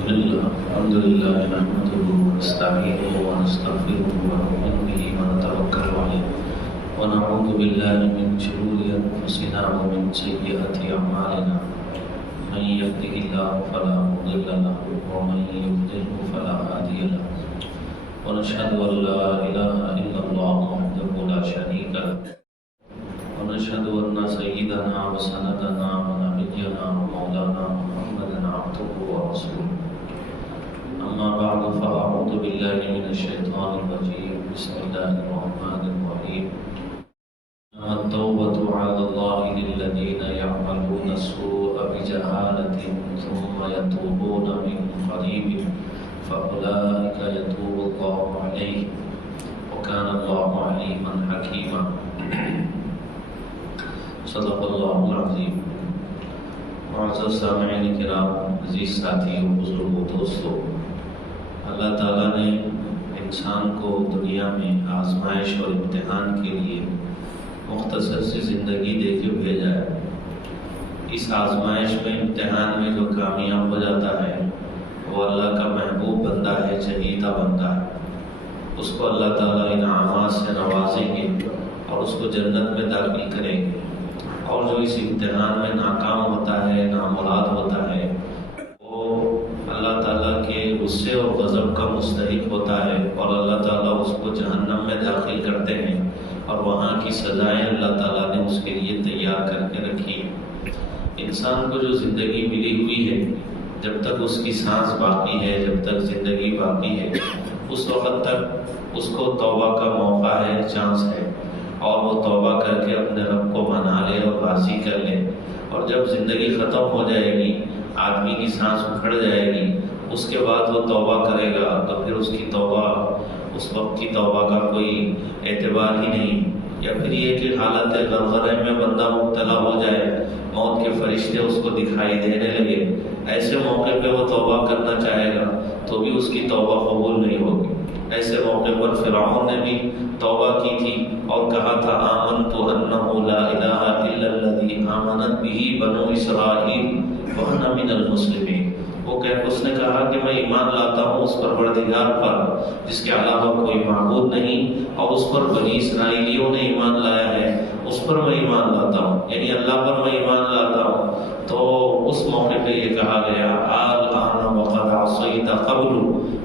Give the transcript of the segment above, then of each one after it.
الحمد لله نحمده ونستعينه ونستغفره ونؤمن به ونتوكل عليه ونعوذ بالله من شرور انفسنا ومن سيئات اعمالنا من يهده الله فلا مضل له ومن يضلل فلا هادي له ونشهد ان لا اله الا الله وحده لا شريك له ونشهد ان سيدنا وسندنا ونبينا ومولانا محمدا عبده ورسوله. أما بعد فأعوذ بالله من الشيطان الرجيم. بسم الله الرحمن الرحيم. إنما التوبة على الله للذين يعملون السوء بجهالة ثم يتوبون من قريب فأولئك يتوب الله عليهم وكان الله عليما حكيما. صدق اللہ العظیم. معزز سامعین کرام، عزیز ساتھیوں، بزرگوں، دوستوں، اللہ تعالیٰ نے انسان کو دنیا میں آزمائش اور امتحان کے لیے مختصر سی زندگی دے کے بھیجا ہے. اس آزمائش میں، امتحان میں جو کامیاب ہو جاتا ہے وہ اللہ کا محبوب بندہ ہے، چہیتا بندہ ہے. اس کو اللہ تعالیٰ انعامات سے نوازیں گے اور اس کو جنت میں داخل کریں گے. اور جو اس امتحان میں ناکام ہوتا ہے، نامراد ہوتا ہے، وہ اللہ تعالیٰ کے غصے اور غضب کا مستحق ہوتا ہے اور اللہ تعالیٰ اس کو جہنم میں داخل کرتے ہیں اور وہاں کی سزائیں اللہ تعالیٰ نے اس کے لیے تیار کر کے رکھی ہیں. انسان کو جو زندگی ملی ہوئی ہے، جب تک اس کی سانس باقی ہے، جب تک زندگی باقی ہے، اس وقت تک اس کو توبہ کا موقع ہے، چانس ہے، اور وہ توبہ کر کے اپنے رب کو منا لے اور راضی کر لے. اور جب زندگی ختم ہو جائے گی، آدمی کی سانس اکھڑ جائے گی، اس کے بعد وہ توبہ کرے گا تو پھر اس کی توبہ، اس وقت کی توبہ کا کوئی اعتبار ہی نہیں. یا پھر یہ کہ حالت غرغرے میں بندہ مبتلا ہو جائے، موت کے فرشتے اس کو دکھائی دینے لگے، ایسے موقع پہ وہ توبہ کرنا چاہے گا تو بھی اس کی توبہ قبول نہیں ہوگی. ایسے موقع پر فرعون نے بھی توبہ کی تھی اور کہا تھا آمنت انہ لا الہ الا الذی آمنت بہ بنو اسرائیل وانا من المسلمین. اس نے کہا کہ میں ایمان لاتا ہوں اس پروردگار پر جس کے علاوہ کوئی معبود نہیں، اور اس پر بنی اسرائیلیوں نے ایمان لایا ہے، اس پر میں ایمان لاتا ہوں، یعنی اللہ پر میں ایمان لاتا ہوں. تو اس موقع پہ یہ کہا گیا الآن وقد عصیت قبل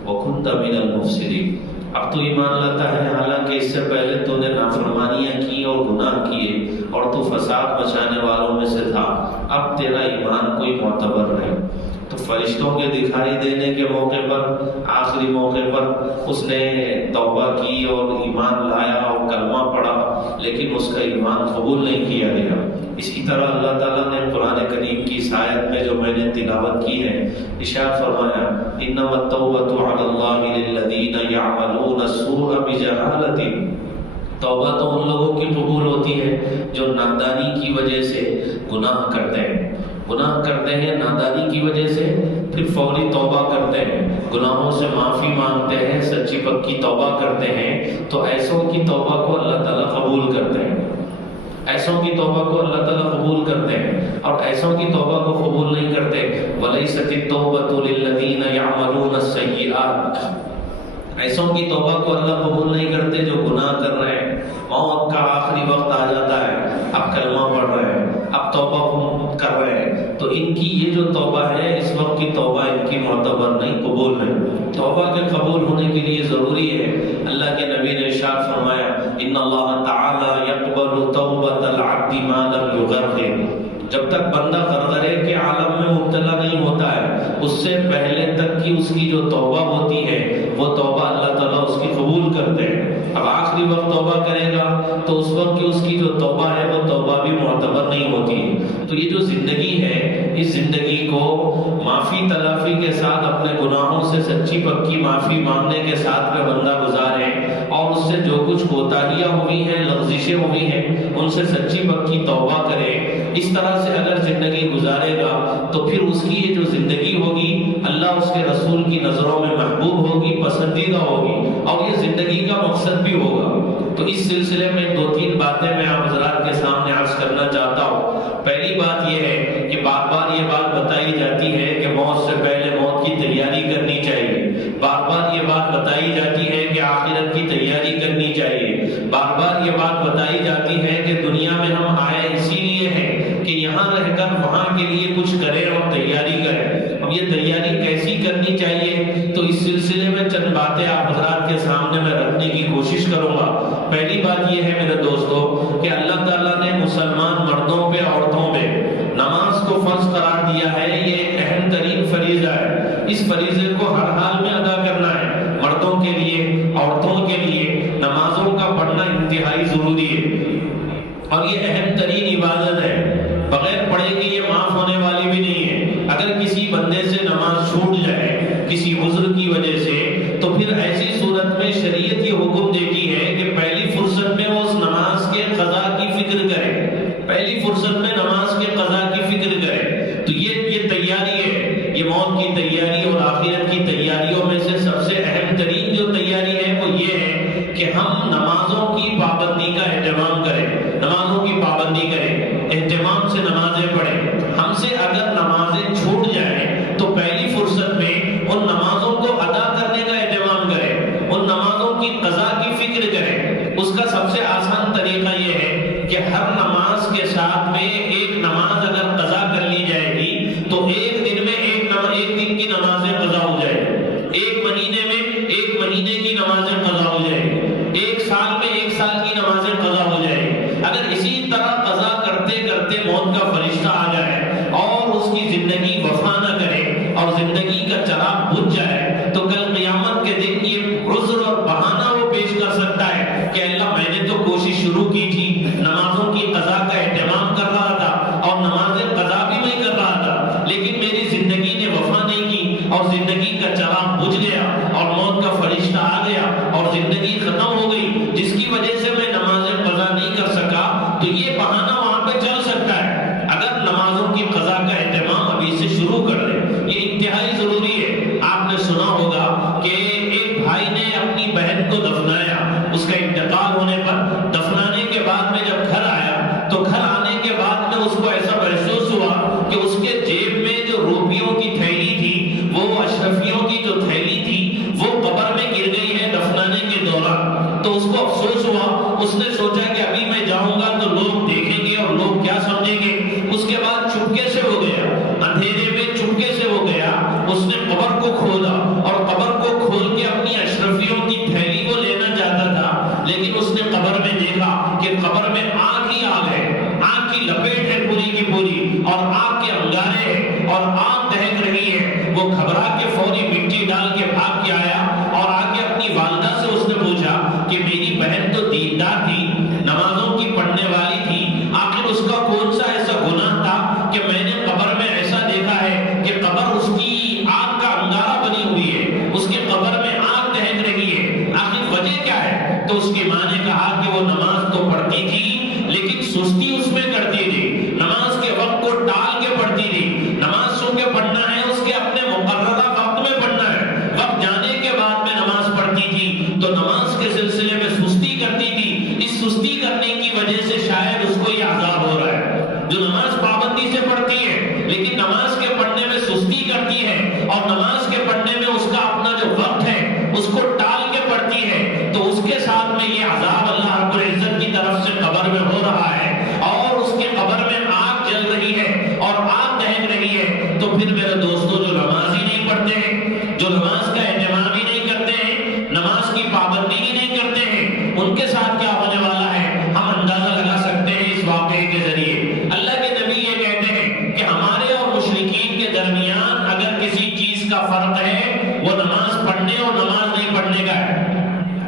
وکنت من المفسدین. اب تو ایمان لاتا ہے حالانکہ اس سے پہلے تو نے نافرمانیاں کی اور گناہ کیے اور تو فساد مچانے والوں میں سے تھا، اب تیرا ایمان کوئی معتبر نہیں. تو فرشتوں کے دکھائی دینے کے موقع پر، آخری موقع پر اس نے توبہ کی اور ایمان لایا اور کلمہ پڑھا، لیکن اس کا ایمان قبول نہیں کیا گیا. اسی طرح اللہ تعالیٰ نے قرآن کریم کی اس آیت میں جو میں نے تلاوت کی ہے، ارشاد فرمایا انما التوبۃ علی اللہ للذین یعملون السوء بجہالۃ. توبہ تو ان لوگوں کی قبول ہوتی ہے جو نادانی کی وجہ سے گناہ کرتے ہیں، نادانی کی وجہ سے پھر فوری توبہ کرتے ہیں، گناہوں سے معافی مانگتے ہیں، سچی پکی توبہ کرتے ہیں. تو ایسوں کی توبہ کو اللہ تعالیٰ قبول کرتے ہیں، ایسوں کی توبہ کو اللہ تعالیٰ قبول کرتے ہیں. اور ایسوں کی توبہ کو قبول نہیں کرتے. وَلَيْسَتِ التَّوْبَةُ لِلَّذِينَ يَعْمَلُونَ السَّيِّئَاتِ. ایسوں کی توبہ کو اللہ قبول نہیں کرتے جو گناہ کر رہے ہیں، موت کا آخری وقت آ جاتا ہے، اب کلمہ پڑھ رہے ہیں، اب توبہ کر رہے ہیں، تو ان کی یہ جو توبہ ہے اس وقت کی توبہ ان کی معتبر نہیں، قبول نہیں. توبہ کے قبول ہونے کے لیے ضروری ہے، اللہ کے نبی نے ارشاد فرمایا ان اللہ تعالی یقبل توبۃ العبد ما لم یغرغر. جب تک بندہ غرغرے کے عالم میں مبتلا نہیں ہوتا ہے، اس سے پہلے تک کی اس کی جو توبہ ہوتی ہے وہ توبہ اللہ تعالیٰ اس کی قبول کرتے ہیں. اب آخری وقت توبہ کرے گا تو اس وقت کی اس کی جو توبہ ہے وہ توبہ بھی معتبر نہیں ہوتی. تو یہ جو زندگی ہے، اس زندگی کو معافی تلافی کے ساتھ، اپنے گناہوں سے سچی پکی معافی مانگنے کے ساتھ میں بندہ گزارے، اور اس سے جو کچھ کوتاہیاں ہوئی ہیں، لغزشیں ہوئی ہیں، ان سے سچی پکی توبہ کرے. اس طرح سے اگر زندگی گزارے گا تو پھر اس کی یہ جو زندگی ہوگی اللہ اس کے رسول کی نظروں میں محبوب ہوگی، پسندیدہ ہوگی، اور یہ زندگی کا مقصد بھی ہوگا. تو اس سلسلے میں 2-3 باتیں میں آپ حضرات کے سامنے عرض کرنا چاہتا ہوں. پہلی بات یہ ہے کہ بار بار یہ بات بتائی جاتی ہے کہ موت سے پہلے موت کی تیاری بار بار یہ بات بتائی جاتی ہے کہ دنیا میں ہم آئے اسی لیے ہیں کہ یہاں رہ کر وہاں کے لیے کچھ کریں اور تیاری کریں۔ اب یہ تیاری کیسی کرنی چاہیے، تو اس سلسلے میں چند باتیں آپ حضرات کے سامنے میں رکھنے کی کوشش کروں گا۔ پہلی بات یہ ہے میرے دوستو کہ اللہ تعالیٰ نے مسلمان مردوں پہ عورتوں پہ نماز کو فرض قرار دیا ہے۔ یہ ایک اہم ترین فریضہ ہے، اس فریضے کو ہر حال میں ادا کرنا ہے۔ مردوں کے لیے، عورتوں کے لیے نمازوں کا پڑھنا انتہائی ضروری ہے، اور یہ اہم ترین عبادت ہے۔ بغیر پڑھے کہ یہ معاف ہونے والی بھی نہیں ہے۔ اگر کسی بندے سے نماز چھوٹ جائے کسی عذر کی وجہ سے، تو پھر ایسی صورت میں شریعت یہ حکم دیتی ہے کہ پہلی فرصت میں وہ اس نماز کے قضا کی فکر کرے، پہلی فرصت میں نماز کے قضا کی فکر کرے۔ تو یہ تیاری ہے، یہ موت کی تیاری اور آخرت کی تیاریوں میں سے سب سے اہم ترین جو تیاری ہے وہ یہ ہے کہ ہم نمازوں کی پابندی کا اہتمام کریں، نمازوں کی پابندی کریں، اہتمام سے نمازیں پڑھیں۔ ہم سے اگر نمازیں چھوٹ جائیں تو پہلی فرصت میں ان نمازوں کو ادا کرنے کا اہتمام کریں، ان نمازوں کی قضا کی فکر کریں۔ اس کا سب سے آسان طریقہ یہ ہے کہ ہر نماز کے ساتھ میں ایک نماز اگر قضا کر لی جائے گی تو ایک دن میں ایک دن کی نمازیں قضا ہو جائے گی، ایک مہینے میں ایک مہینے کی نمازیں قضا ہو جائے گی، ایک سال میں ایک سال کی نمازیں قضا ہو جائے گی۔ اگر اسی طرح قضا کرتے کرتے موت کا فرشتہ آ جائے اور اس کی زندگی وفا نہ کرے اور زندگی کا چراغ بجھ جائے، تو کل قیامت کے دن یہ عذر اور بہانہ وہ پیش کر سکتا ہے کہ اللہ میں نے تو کوشش شروع کی تھی، نمازوں کی قضا کا اہتمام کر رہا تھا اور نمازیں قضا بھی میں کر رہا تھا، لیکن میری زندگی نے وفا نہیں کی اور زندگی کا چراغ بجھ گیا اور موت کا فرشتہ آ گیا اور زندگی ختم ہو گئی، جس کی وجہ سے میں نمازیں قضا نہیں کر سکا۔ تو یہ بہانہ وہاں پہ چل سکتا ہے اگر نمازوں کی قضا کا اہتمام ابھی سے شروع کر دیں۔ یہ انتہائی ضروری ہے۔ آپ نے سنا ہوگا کہ ایک بھائی نے اپنی بہن کو دفنایا، اس کا انتقال ہونے پر دفنانے کے بعد میں جب گھر آیا تو گھر آنے کے بعد میں اس کو ایسا محسوس ہوا کہ اس کے جیب میں جو روپیوں کی تھیلی تھی، وہ اشرفیوں کی جو تھیلی تھی، وہ قبر میں گر گئی ہے دفنانے کے دوران۔ تو اس کو افسوس ہوا، اس نے سوچا کہ ابھی میں جاؤں گا تو لوگ دیکھیں گے اور لوگ کیا سمجھیں گے۔ اس کے بعد چپکے سے ہو گیا، اندھیرے میں چپکے سے ہو گیا، اس نے قبر کو کھولا اور قبر کو کھول کے اپنی اشرفیوں کی تھیلی کو لینا چاہتا تھا، لیکن اس نے قبر میں دیکھا کہ قبر میں آگ ہی آگ ہے، آگ کی لپیٹ ہے پوری کی پوری، اور آگ کے انگارے ہیں اور آگ دہک رہی ہے۔ وہ گھبرا کے فوری مٹی ڈال کے بھاگ کے آیا اور آ کے اپنی والدہ سے اس نے پوچھا کہ میری بہن تو دیندار تھی، نمازوں کی پڑھنے والی تھی، آخر اس کا کون سا ایسا گناہ تھا کہ میں نے قبر میں ایسا دیکھا ہے کہ قبر اس کی آگ کا انگارہ بنی ہوئی ہے، اس کی قبر میں آگ دہک رہی ہے، آخر وجہ کیا ہے؟ تو اس کی ماں نے کہا کہ وہ نماز تو پڑھتی تھی لیکن سستی اس میں کرتی تھی، نماز کے وقت کو ٹال کے پڑھتی تھی۔ نماز سو کے پڑھنا ہے، اس کے اپنے مقررہ وقت میں پڑھنا ہے، وقت جانے کے بعد میں نماز پڑھتی تھی تو نماز کے سلسلے میں سستی کرتی تھی۔ اس سستی کرنے کی وجہ سے شاید اس کو یہ عذاب ہو رہا ہے۔ جو نماز پابندی سے پڑھتی ہے لیکن نماز کے پڑھنے میں سستی کرتی ہے اور نماز کے پڑھنے میں اس کا اپنا جو وقت ہے اس کو ٹال کے پڑھتی ہے، تو اس کے ساتھ میں یہ عذاب اللہ رب العزت کی طرف سے قبر میں ہو رہا ہے اور اس کے قبر میں آگ جل رہی ہے اور آگ دہک رہی ہے۔ تو پھر میرے دوستو جو نماز ہی نہیں پڑھتے ہیں، جو نماز کا اہتمام ہی نہیں کرتے ہیں، نماز کی پابندی ہی نہیں کرتے ہیں، ان کے ساتھ کیا ہونے والا ہے ہم اندازہ لگا سکتے ہیں اس واقعے کے ذریعے۔ اللہ کے نبی یہ کہتے ہیں کہ ہمارے اور مشرکین کے درمیان اگر کسی چیز کا فرق ہے وہ نماز پڑھنے اور نماز نہیں پڑھنے کا ہے۔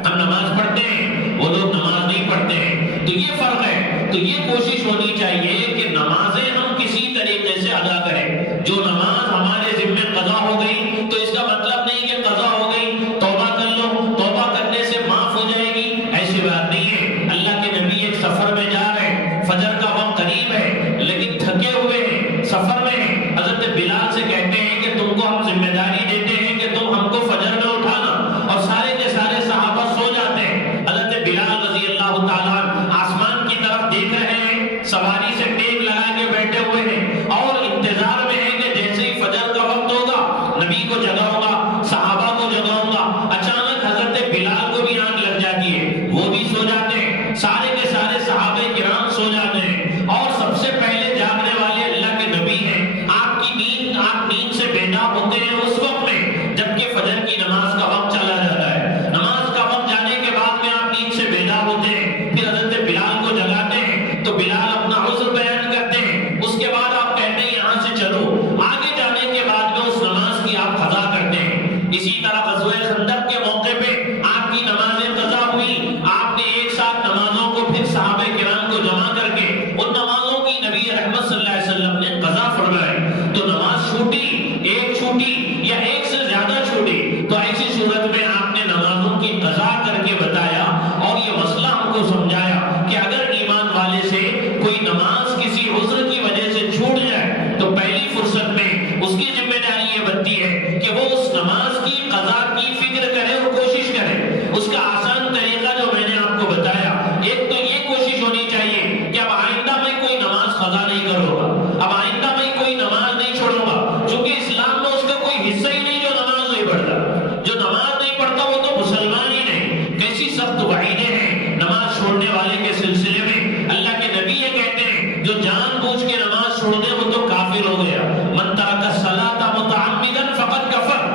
ہم نماز پڑھتے ہیں، وہ لوگ نماز نہیں پڑھتے ہیں، تو یہ فرق ہے۔ تو یہ کوشش ہونی چاہیے کہ نمازیں ہم کسی طریقے سے ادا کریں۔ جو نماز ہمارے ذمہ قضا ہو گئی تو اس کا مطلب نہیں کہ قضا ہو گئی توبہ کر لو، توبہ کرنے سے معاف ہو جائے گی، ایسی بات نہیں ہے۔ اللہ کے نبی ایک سفر میں جا رہے ہیں، فجر کا وقت قریب ہے لیکن تھکے ہوئے ہیں، سفر میں ہیں، حضرت بلال سے کہتے ہیں کہ تم کو ہم ذمہ داری دیتے ہیں کہ تم ہم کو فجر میں اٹھانا، اور سارے کے سارے صحابہ سو جاتے ہیں۔ حضرت بلال رضی اللہ تعالیٰ آسمان کی طرف دیکھ رہے ہیں، سواری سے ٹیک لگا کے بیٹھے ہوئے ہیں اور انتظار میں ہیں کہ جیسے ہی فجر کا وقت ہوگا نبی کو جگاؤں گا، صحابہ کو جگاؤں گا۔ اچانک حضرت بلال کو بھی آنکھ لگ جاتی ہے، وہ بھی سو جاتے ہیں، ہوتے ہیں اس وقت میں جبکہ فجر کی نماز کا وقت چلا جاتا ہے. نماز کا وقت جانے کے بعد میں آپ نیند سے بیدار ہوتے ہیں. پھر حضرت بلال کو جگاتے ہیں تو بلال اپنا عذر بیان کرتے ہیں. اس کے بعد آپ کہتے ہیں یہاں سے چلو. آگے جانے کے بعد میں اس نماز کی آپ قضا کرتے ہیں. اسی طرح غزوہ خندق کے موقع پہ آپ کی نمازیں قضا ہوئی. آپ نے ایک ساتھ نمازوں کو پھر صحابہ کرام کو جمع کر کے ان نمازوں کی نبی رحمت صلی اللہ علیہ وسلم نے قضا فرمائی. تو نماز چھوٹی، ایک چھوٹی یا ایک سے زیادہ چھوٹی، تو ایسی صورت میں آپ نے نمازوں کی قضا کر کے بتایا اور یہ مسئلہ ہم کو سمجھایا کہ اگر ایمان والے سے کوئی نماز کسی عذر کی وجہ سے چھوٹ جائے تو پہلی فرصت میں اس کی ذمہ داری یہ بنتی ہے کہ وہ اس نماز کی قضا کی فکر کرے اور کوشش کرے. اس کا آسان طریقہ جو میں نے آپ کو بتایا، ایک تو یہ کوشش ہونی چاہیے کہ اب آئندہ میں کوئی نماز قضا نہیں کروں گا، اب آئندہ میں کوئی نماز نہیں چھوڑوں گا، چونکہ اسلام میں اس کا کوئی حصہ ہی نہیں جو نماز نہیں پڑھتا. جو نماز نہیں پڑھتا وہ تو مسلمان ہی نہیں. کیسی سخت وعیدیں ہیں نماز چھوڑنے والے کے سلسلے میں. اللہ کے نبی یہ کہتے ہیں جو جان بوجھ کے نماز چھوڑ دے وہ تو کافر ہو گیا. من ترک الصلاۃ متعمدا فقد کفر.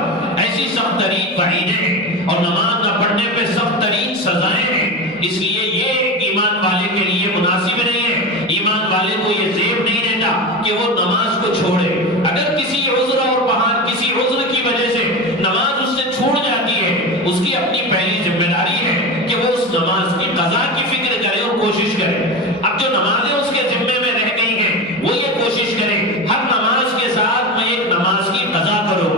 ایسی سخت ترین وعیدیں ہیں اور نماز نہ پڑھنے پہ سخت ترین سزائیں ہیں. اس لیے یہ ایمان والے کے لیے مناسب نہیں ہے. ایمان والے کو یہ زیب نہیں دیتا کہ وہ نماز کو چھوڑے. اگر کسی عذر اور بہان کسی عذر کی وجہ سے نماز اس سے چھوٹ جاتی ہے، اس کی اپنی پہلی ذمہ داری ہے کہ وہ اس نماز کی قضا کی فکر کرے اور کوشش کرے. اب جو نمازیں اس کے ذمے میں رہ گئی ہیں وہ یہ کوشش کرے ہر نماز کے ساتھ میں ایک نماز کی قضا کروں،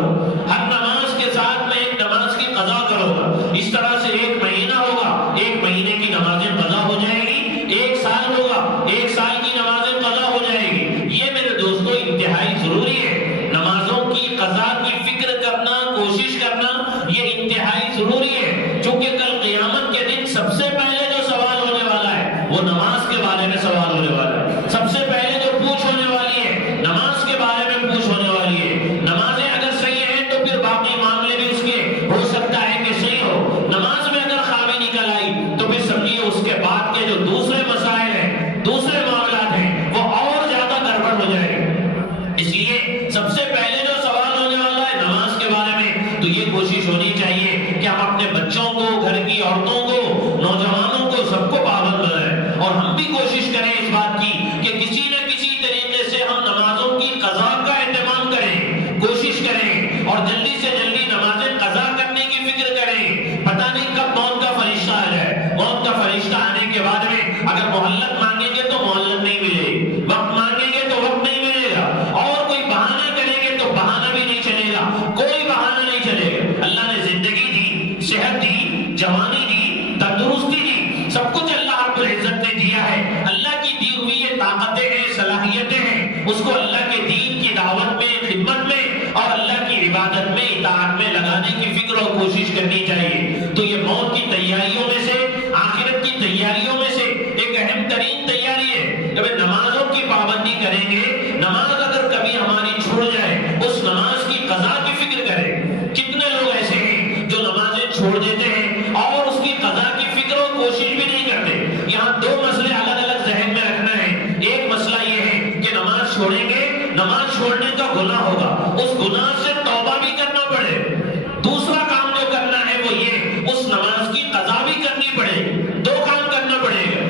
ہر نماز کے ساتھ میں ایک نماز کی قضا کروں گا. اس طرح سے ایک مہینہ ہوگا، ایک مہینے کی نمازیں قضا ہو جائے گی. ایک سال ہوگا، ایک سال کی نمازیں قضا ہو جائے گی. یہ میرے دوستو انتہائی ضروری ہے. نمازوں کی قضا کی فکر کرنا، کوشش کرنا یہ انتہائی ضروری ہے. چونکہ کل قیامت کے دن سب سے پہلے جو سوال ہونے والا ہے وہ نماز کے بارے میں سوال ہونے والا ہے. سب سے پہلے جو پوچھ ہونے والی ہے نماز کے بارے میں پوچھ ہونے والی ہے. نمازیں اگر صحیح ہیں تو پھر باقی معاملے بھی اس کے ہو سکتا ہے کہ صحیح ہو. نماز میں اگر خامی نکل آئی تو پھر سمجھیے اس کے بعد کے جو دوسرے مسائل ہیں، دوسرے معاملات ہیں، وہ اور زیادہ گڑبڑ ہو جائے گی. اس لیے سب سے پہلے جو سوال ہونے والا ہے نماز کے بارے میں، تو یہ کوشش ہونی چاہیے کہ ہم اپنے بچوں کو، گھر کی عورتوں کو، نوجوانوں کو، سب کو پابند بنائیں. اور ہم بھی کوشش کریں اس بات کی کہ کسی نہ کسی طریقے سے ہم نمازوں کی قضا کا اہتمام کریں، کوشش کریں اور جلدی سے جلدی نمازیں قضا کرنے کی فکر کریں. پتہ نہیں کب موت کا فرشتہ آ جائے. موت کا فرشتہ آنے کے بعد میں اگر مہلت مانگیں گے تو مہلت نہیں ملے گی، وقت مانگیں گے تو وقت نہیں ملے گا، اور کوئی بہانہ کریں گے تو بہانہ بھی نہیں چلے گا، کوئی بہانہ نہیں چلے گا. اللہ نے زندگی دی، صحت دی، جوانی دی، تندرستی دی، سب کچھ اللہ رب العزت نے دیا ہے. اللہ کی دی ہوئی یہ طاقتیں ہیں، صلاحیتیں ہیں، اس کو اللہ کے دین کی دعوت میں، خدمت میں اور اللہ کی عبادت میں، اطاعت میں لگانے کی فکر اور کوشش کرنی چاہیے. تو یہ موت کی تیاریوں میں سے، آخرت کی تیاریوں میں سے ایک اہم ترین تیاری ہے. جب نمازوں کی پابندی کریں گے، نماز اگر کبھی ہماری چھوڑ جائے اس نماز کی قضا کی فکر کریں. کتنے لوگ ایسے ہیں جو نمازیں چھوڑ دیتے ہیں اور اس کی قضا کی فکر اور کوشش بھی نہیں کرتے. یہاں دو مسئلے الگ الگ ذہن میں رکھنا ہے. ایک مسئلہ یہ ہے کہ نماز چھوڑیں گے، نماز چھوڑنے کا گناہ ہوگا، اس گناہ سے توبہ بھی کرنا پڑے. دوسرا کام جو کرنا ہے وہ یہ اس نماز کی قضا بھی کرنی پڑے. دو کام کرنا پڑے گا.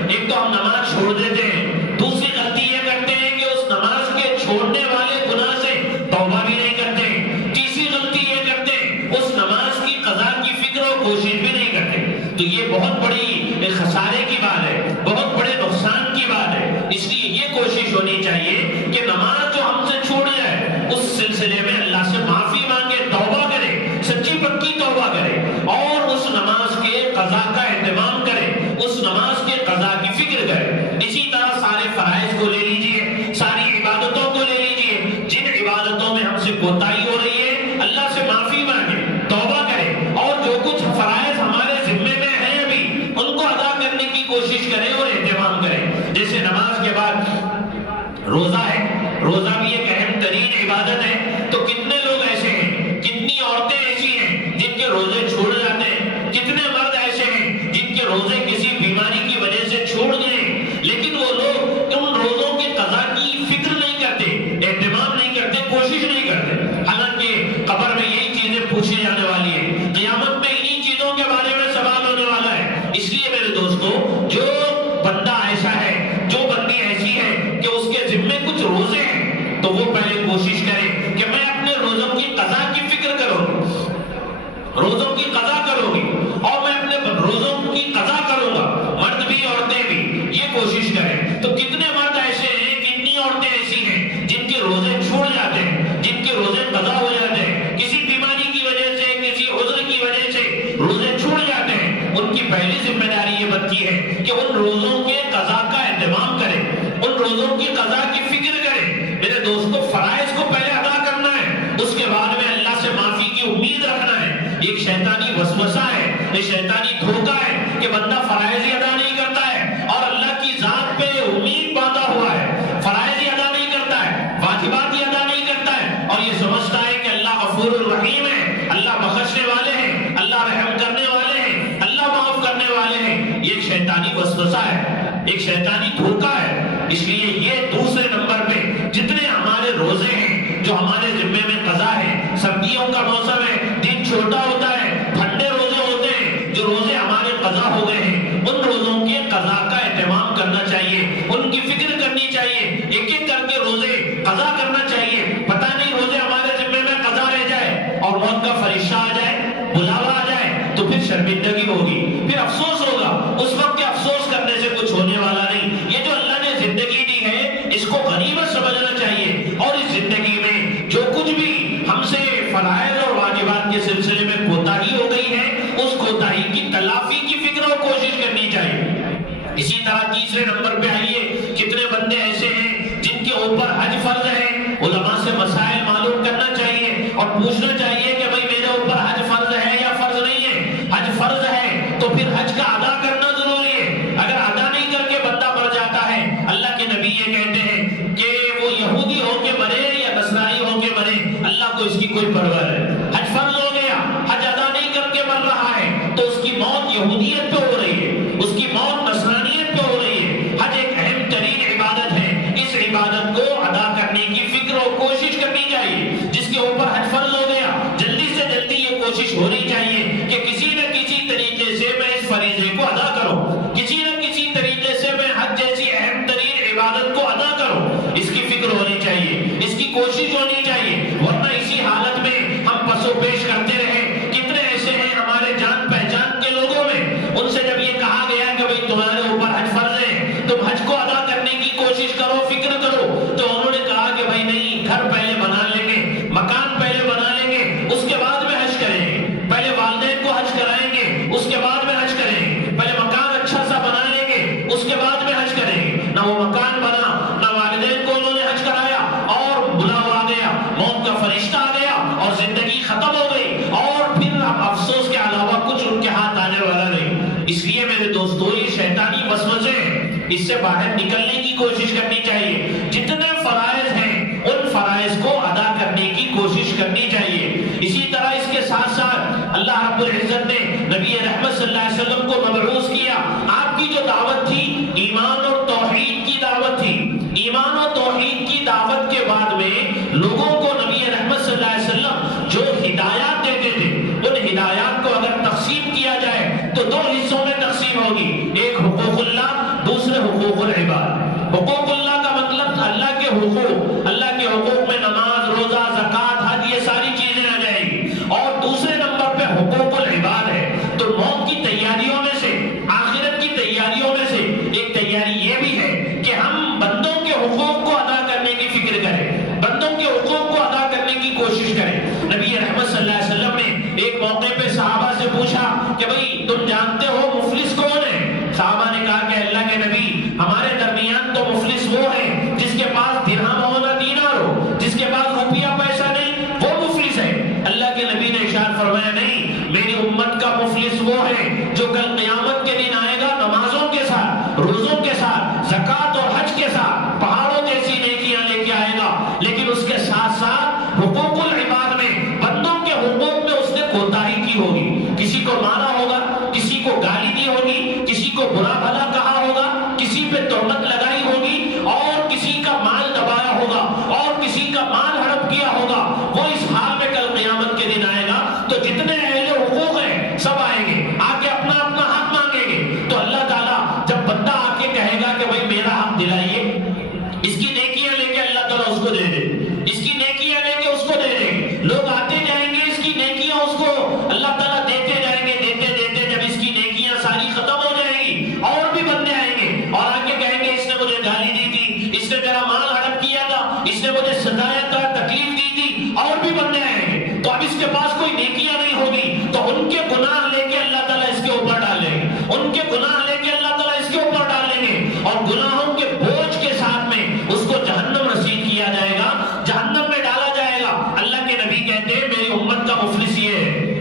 روزوں کی قضا کرو گی اور میں اپنے روزوں کی قضا کروں گا، مرد بھی عورتیں بھی یہ کوشش کریں۔ تو کتنے مرد ایسے ہیں، کتنی عورتیں ایسی ہیں جن کے روزے چھوٹ جاتے ہیں، جن کے روزے قضا ہو جاتے ہیں، کسی بیماری کی وجہ سے، کسی عذر کی وجہ سے روزے چھوٹ جاتے ہیں۔ ان کی پہلی ذمہ داری یہ بنتی ہے کہ ان روزوں کے قضا کا اہتمام کریں، ان روزوں کی قضا کی فکر کریں۔ میرے دوستو، فرائض کو پہلے ادا کرنا ہے، اس کے بعد میں اللہ سے معافی کی امید رکھنا ہے۔ ایک شیطانی وسوسہ ہے، ایک شیطانی دھوکہ ہے کہ بندہ فرائض ہی ادا نہیں کرتا ہے اور اللہ کی ذات پہ امید باندھا ہوا ہے، فرائض ہی ادا نہیں کرتا ہے، واجبات ہی ادا نہیں کرتا ہے، اور یہ سمجھتا ہے کہ اللہ غفور الرحیم ہے، اللہ بخشنے والے ہیں، اللہ رحم کرنے والے ہیں، اللہ معاف کرنے والے ہیں۔ یہ ایک شیطانی وسوسہ ہے، ایک شیطانی دھوکہ ہے۔ اس لیے یہ دوسرے نمبر پہ جتنے ہمارے روزے ہیں جو ہمارے ذمے میں قضا ہے، سردیوں کا موسم ہے، دن چھوٹا ہوتا ہے، ٹھنڈے روزے ہوتے ہیں، جو روزے ہمارے قضا ہو گئے ہیں، ان روزوں کے قضا کا اہتمام کرنا چاہیے، ان کی فکر کرنی چاہیے، ایک ایک کر کے روزے قضا کرنا چاہیے۔ پتہ نہیں روزے ہمارے ذمے میں قضا رہ جائے اور موت کا فرشتہ آ جائے، بلاوا آ جائے، تو پھر شرمندگی ہوگی، پھر افسوس ہوگا۔ اس وقت کے افسوس کرنے سے کچھ ہونے والا نہیں۔ یہ جو اللہ نے زندگی دی ہے اس کو غنیمت سمجھنا چاہیے، اور اس زندگی میں جو کچھ بھی ہم سے فرائض اور واجبات کے سلسلے میں کوتاہی ہو گئی ہے، اس کوتاہی کی تلافی کی فکر اور کوشش کرنی چاہیے۔ اسی طرح تیسرے نمبر پہ آئیے، کتنے بندے ایسے ہیں جن کے اوپر حج فرض ہے، علماء سے مسائل معلوم کرنا چاہیے اور پوچھنا چاہیے کہ بھئی میرے اوپر حج فرض ہے یا فرض نہیں ہے۔ حج فرض ہے تو پھر حج کا ادا کرنا ضروری ہے، اگر ادا نہیں کر کے بندہ مر جاتا ہے، اللہ کے نبی یہ کہتے ہیں کہ وہ یہودی ہو کے مرے یا نصرانی ہو کے مرے، اللہ کو اس کی کوئی پرواہ ہے۔ حج فرض ہو گیا، حج ادا نہیں کر کے مر رہا ہے تو اس کی موت یہودیت پہ ہو رہی ہے، اس کی موت نصرانیت پہ ہو رہی ہے۔ حج ایک اہم ترین عبادت ہے، اس عبادت کو ادا کرنے کی فکر اور کوشش کرنی چاہیے۔ جس کے اوپر حج فرض ہو گیا، جلدی سے جلدی یہ کوشش ہونی چاہیے کہ کسی نہ کسی طریقے سے میں اس فریضے کو ادا کروں، کسی نہ کسی طریقے سے میں حج جیسی اہم ترین عبادت کو ادا کروں۔ اس کی فکر ہونی چاہیے، اس کی کوشش ہونی چاہیے، ورنہ اسی حالت میں ہم پس و پیش کرتے رہے۔ کتنے ایسے ہیں ہمارے جان پہچان کے لوگوں میں، ان سے جب یہ کہا گیا کہ بھئی تمہارے اوپر حج فرض ہے، تم حج کو ادا کرنے کی کوشش کرو، فکر کرو، تو انہوں نے کہا کہ بھئی نہیں، گھر پہلے بنا لیں گے، مکان پہلے بنا لیں گے، اس کے بعد میں حج کریں گے، پہلے والدین کو حج کرائیں گے، اس کے بعد میں حج کریں گے، پہلے مکان اچھا سا بنا لیں گے، اس کے بعد میں حج کریں گے۔ نہ وہ مکان بنا، نہ والدین کو انہوں نے حج کرایا، اور بلاوا آ گیا، موت کا فرشتہ آ گیا اور زندگی ختم ہو گئی، اور پھر افسوس کے علاوہ کچھ ان کے ہاتھ آنے والا نہیں۔ اس لیے میرے دوستو، یہ شیطانی وسوسے ہیں، اس سے باہر نکلنے کی کوشش کرنی چاہیے۔ جتنے فرائض ہیں ان فرائض کو ادا کرنے کی کوشش کرنی چاہیے۔ اسی طرح اس کے ساتھ ساتھ اللہ رب العزت نے نبی رحمت صلی اللہ علیہ وسلم کو مبعوث کیا۔ آپ کی جو دعوت تھی ایمان اور توحید کی دعوت تھی، ایمان اور توحید کی دعوت کے بعد میں لوگوں کو نبی رحمت صلی اللہ علیہ وسلم جو ہدایات دیتے تھے، ان ہدایات کو اگر تقسیم کیا جائے تو دو حصوں میں تقسیم ہوگی، ایک حقوق اللہ، دوسرے حقوق العباد۔ حقوق اللہ کا مطلب اللہ کے حقوق، اللہ کے حقوق میں نماز، روزہ، زکوٰۃ، حج، یہ ساری چیزیں آ جائیں گی، اور دوسرے نمبر پہ حقوق العباد ہے۔ تو موت کی تیاریوں میں سے، آخرت کی تیاریوں میں سے ایک تیاری یہ بھی ہے کہ ہم بندوں کے حقوق کو ادا کرنے کی فکر کریں، بندوں کے حقوق کو ادا کرنے کی کوشش کریں۔ نبی رحمت صلی اللہ علیہ وسلم نے ایک موقع پہ صحابہ سے پوچھا کہ بھئی تم جانتے ہو مفلس کون ہے؟ صحابہ نے کہا کہ اللہ کے نبی، ہمارے درمیان تو مفلس وہ ہے جس کے پاس درہم ہو نہ دینار ہو، جس کے پاس روپیہ پیسہ نہیں، وہ مفلس ہے۔ اللہ کے نبی نے ارشاد فرمایا نہیں، میری امت کا مفلس وہ ہے جو کل قیامت کے دن آئے گا نمازوں کے ساتھ، روزوں کے ساتھ، زکوٰۃ اور حج کے ساتھ، پہاڑوں جیسی نیکیاں لے کے آئے گا، لیکن اس کے ساتھ ساتھ حقوق العباد میں، بندوں کے حقوق میں اس نے کوتاہی کی ہوگی، کسی کو مارا ہوگا، کسی کو گالی دی ہوگی، کسی کو برا بھلا کہا ہوگا، کسی پہ تہمت لگائی ہوگی، اور کسی کا مال دبایا ہوگا، اور کسی کا مال ہڑپ کیا ہوگا، وہ اس حال میں کل قیامت کے دن آئے گا۔ تو جتنے اہل حقوق ہیں سب آئیں گے، آ کے اپنا اپنا حق مانگیں گے، تو اللہ تعالیٰ جب بندہ آ کے کہے گا کہ بھائی میرا حق دلائیے، اس کی نیکیاں لے کے اللہ تعالیٰ اس کو دے دے، اس کی نیکیاں لے کے اس کو دے دیں، لوگ آتے جائیں گے، اس کی نیکیاں اس کو اللہ تعالیٰ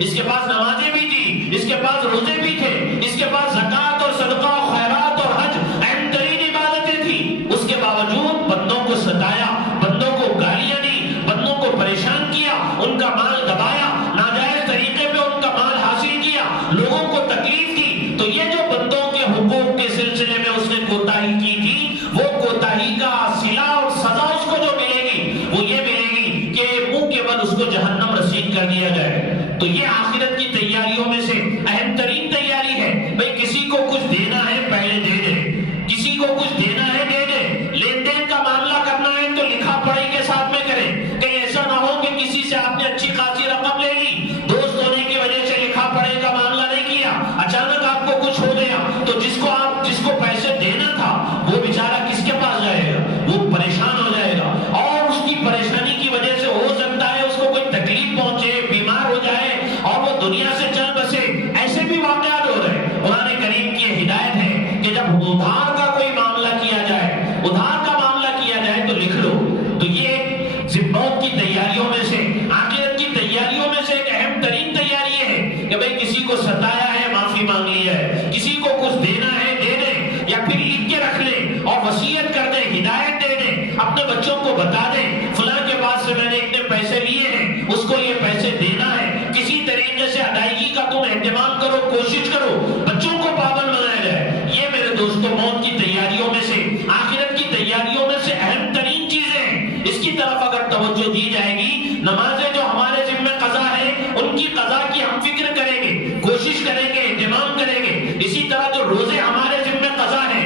اس کے پاس نمازیں بھی تھی، اس کے پاس روزے بھی تھے، اس کے پاس زکوٰۃ اور صدقہ اور خیرات اور حج اہم ترین عبادتیں تھیں، اس کے باوجود بندوں کو ستایا، بندوں کو گالیاں دی، بندوں کو پریشان کیا، ان کا مال دبایا، ناجائز طریقے پہ ان کا مال حاصل کیا، لوگوں کو تکلیف دی۔ تو یہ جو بندوں کے حقوق کے سلسلے میں اس نے کوتاہی کی تھی، وہ کوتاہی کا صلہ اور سزا اس کو جو ملے گی وہ یہ ملے گی کہ منہ کے بل اس کو جہنم رسید کر دیا جائے۔ تو یہ آخرت کی تیاریوں میں سے اہم ترین تیاری ہے۔ بھئی کسی کو کچھ دینا ہے پہلے دے دے، کسی کو کچھ دینا ہے دے دے، لین دین کا معاملہ کرنا ہے تو لکھا پڑھائی کے ساتھ میں کریں۔ کہیں ایسا نہ ہو کہ کسی سے آپ نے اچھی خاصی رقم لے لی، دوست ہونے کی وجہ سے لکھا پڑھائی کا معاملہ نہیں کیا، اچانک آپ کو کچھ ہو گیا تو جس کو پیسے دینا تھا وہ بیچارہ کس کے پاس جائے گا؟ وہ پریشان ہو جائے گا، اور اس کی پریشانی کی وجہ سے ہو سکتا ہے اس کو کوئی تکلیف پہنچے، بیمار ہو جائے اور وہ دنیا سے چل بسے۔ ایسے بھی واقعات ہو رہے ہیں۔ قرآن کریم کی ہدایت ہے کہ جب ادھار کا کوئی معاملہ کیا جائے، ادھار کا معاملہ کیا جائے تو لکھ لو۔ تو یہ موت کی تیاریوں میں سے، آخرت کی تیاریوں میں سے ایک اہم ترین تیاری یہ ہے کہ بھئی کسی کو ستایا ہے معافی مانگ لی ہے، کسی کو کچھ دینا ہے دے دیں، یا پھر لکھ کے رکھ لیں اور وصیت کر دیں، ہدایت دے دیں، اپنے بچوں کو بتا دیں فلاں کے پاس سے میں نے اتنے پیسے لیے ہیں، اس کو یہ پیسے دینا ہے، کسی طریقے سے ادائیگی کا تم اہتمام کرو، کوشش کرو، بچوں کو پابند بنایا جائے۔ یہ میرے دوستوں موت کی تیاریوں میں سے، آخرت کی تیاریوں میں سے اہم ترین چیزیں ہیں۔ اس کی طرف اگر توجہ دی جائے گی، نمازیں جو ہمارے ذمہ قضا ہے ان کی قضا کی ہم فکر کریں گے، کوشش کریں گے، اہتمام کریں گے۔ اسی طرح جو روزے ہمارے ذمہ قضا ہیں،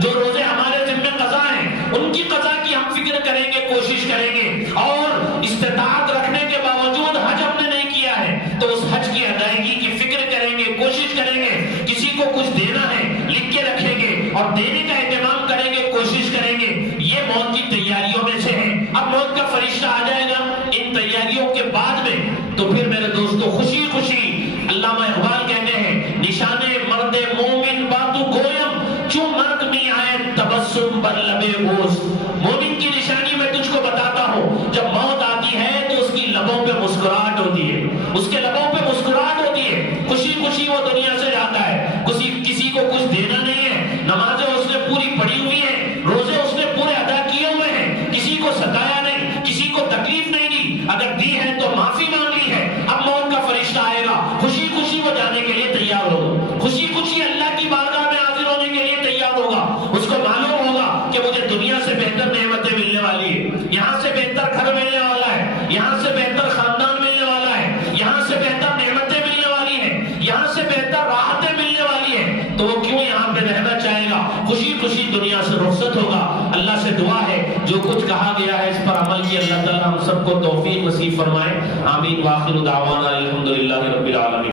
جو روزے ہمارے ذمہ قضا ہیں ان کی قضا کی ہم فکر کریں گے، کوشش کریں گے، اور استطاعت رکھنے کے باوجود حج ہم نے نہیں کیا ہے تو اس حج کی ادائیگی کی فکر کریں گے، کوشش کریں گے۔ کسی کو کچھ دینا ہے لکھ کے رکھیں گے اور دینے کا اہتمام کریں گے، کوشش کریں گے۔ یہ موت کی تیاریوں میں سے ہے۔ اب موت کا فرشتہ آ جائے گا ان تیاریوں کے بعد میں، تو پھر میرے دوستو خوشی خوشی، علامہ اقبال کہتے ہیں نشانے مرد مومن باتو گویم چوں مرد میں آئے تبسم بر لبے گوشت۔ مومن کی نشانی میں تجھ کو بتاتا ہوں، جب موت آتی ہے تو اس کی لبوں پہ مسکراہٹ ہوتی ہے، اس کے لبوں پہ مسکراہٹ ہوتی ہے، خوشی خوشی وہ دنیا سے جاتا ہے۔ کسی کو کچھ دینا نہیں ہے، نمازیں اس نے پوری پڑھی ہوئی ہیں، روزے اس نے پورے ادا کیے ہوئے ہیں، کسی کو ستایا نہیں، کسی کو تکلیف نہیں دی، اگر دی ہے تو معافی مانگ لی ہے۔ اب موت کا فرشتہ آئے گا، خوشی خوشی وہ جانے کے لیے تیار ہوگا، خوشی خوشی اللہ کی بارگاہ میں حاضر ہونے کے لیے تیار ہوگا۔ اس کو معلوم ہوگا کہ مجھے دنیا سے بہتر نعمتیں ملنے والی ہے، یہاں سے بہتر گھر ملنے والا ہے، یہاں سے بہتر خاندان ملنے والا ہے، یہاں سے بہتر نعمتیں ملنے والی ہیں، یہاں سے بہتر راحتیں ملنے والی ہیں، تو وہ کیوں یہاں پہ رہنا چاہے گا؟ خوشی خوشی دنیا سے رخصت ہوگا۔ اللہ سے دعا ہے جو کچھ کہا گیا ہے اس پر عمل کی اللہ تعالی ہم سب کو توفیق نصیب فرمائے۔ آمین۔ وآخر دعوانا الحمدللہ رب العالمین۔